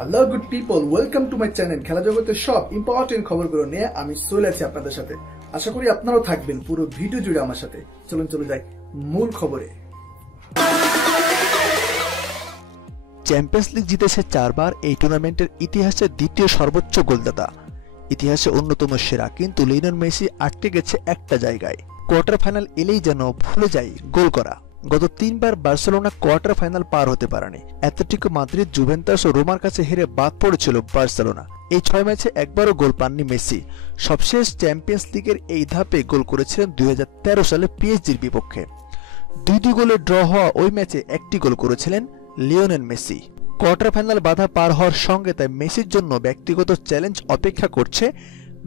Hello good people, welcome to my channel. খেলা জগতের সব ইম্পর্টেন্ট খবরগুলো নিয়ে আমি চলে আছি আপনাদের সাথে। আশা করি আপনারাও থাকবেন পুরো ভিডিও জুড়ে আমার সাথে। চলুন চলে যাই মূল খবরে। চ্যাম্পিয়ন্স লিগ জিতেছে 4 বার। এই টুর্নামেন্টের ইতিহাসে দ্বিতীয় সর্বোচ্চ গোলদাতা, ইতিহাসে অন্যতম সেরা। কিন্তু লিওনেল মেসি আটকে গেছে একটা জায়গায়। কোয়ার্টার ফাইনাল এলেই যেন ভুলে যায় গোল করা। গত 3 বার বার্সেলোনা কোয়ার্টার ফাইনাল পার হতে পারেনি। অ্যাটলেটিকো মাদ্রিদ, জুভেন্টাস ও রোমার কাছে হেরে বাদ পড়েছিল বার্সেলোনা। এই 6 ম্যাচে একবারও গোল পাননি মেসি। সবশেষ চ্যাম্পিয়ন্স লিগের এই ধাপে গোল করেছিলেন 2013 সালে পিএসজির বিপক্ষে। 2-2 গোলে ড্র হওয়া ওই ম্যাচে একটি গোল করেছিলেন লিওনেল মেসি। কোয়ার্টার ফাইনাল বাধা পার হওয়ার সঙ্গে তাই মেসির জন্য ব্যক্তিগত চ্যালেঞ্জ অপেক্ষা করছে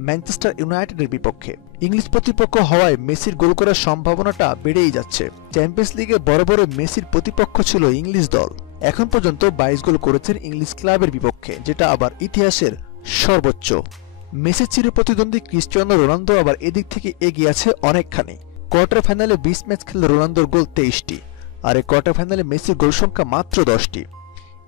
ম্যানচেস্টার ইউনাইটেডের বিপক্ষে। ইংলিশ প্রতিপক্ষ হওয়ায় মেসির গোল করার সম্ভাবনাটা বেড়েই যাচ্ছে। চ্যাম্পিয়ন্স লিগে বরাবর মেসির প্রতিপক্ষ ছিল ইংলিশ দল। এখন পর্যন্ত 22 গোল করেছেন ইংলিশ ক্লাবের বিপক্ষে, যেটা আবার ইতিহাসের সর্বোচ্চ। মেসির চিরপ্রতিদ্বন্দ্বী ক্রিস্টিয়ানো রোনালদো আবার এদিক থেকে এগিয়ে আছে অনেকখানি। কোয়ার্টার ফাইনালে 20 ম্যাচ খেললে রোনালদোর গোল 23টি, আর এই কোয়ার্টার ফাইনালে মেসির গোল সংখ্যা মাত্র 10টি।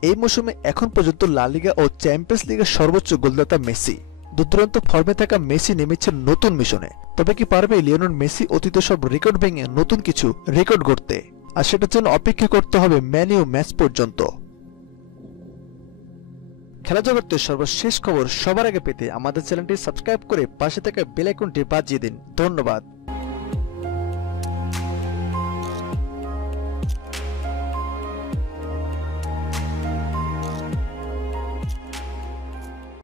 এই মৌসুমে এখন পর্যন্ত লা লিগা ও চ্যাম্পিয়ন্স লিগের সর্বোচ্চ গোলদাতা মেসি। দুর্দান্ত ফর্মে থাকা মেসি নেমেছে নতুন মিশনে। তবে কি পারবে লিওনেল মেসি অতীতের সব রেকর্ড ভেঙে নতুন কিছু রেকর্ড গড়তে? আর সেটার জন্য অপেক্ষা করতে হবে ম্যান ইউ ম্যাচ পর্যন্ত। খেলা জগতের সর্বশেষ খবর সবার আগে পেতে আমাদের চ্যানেলটি সাবস্ক্রাইব করে পাশে থাকা বেল আইকনটি বাজিয়ে দিন। ধন্যবাদ।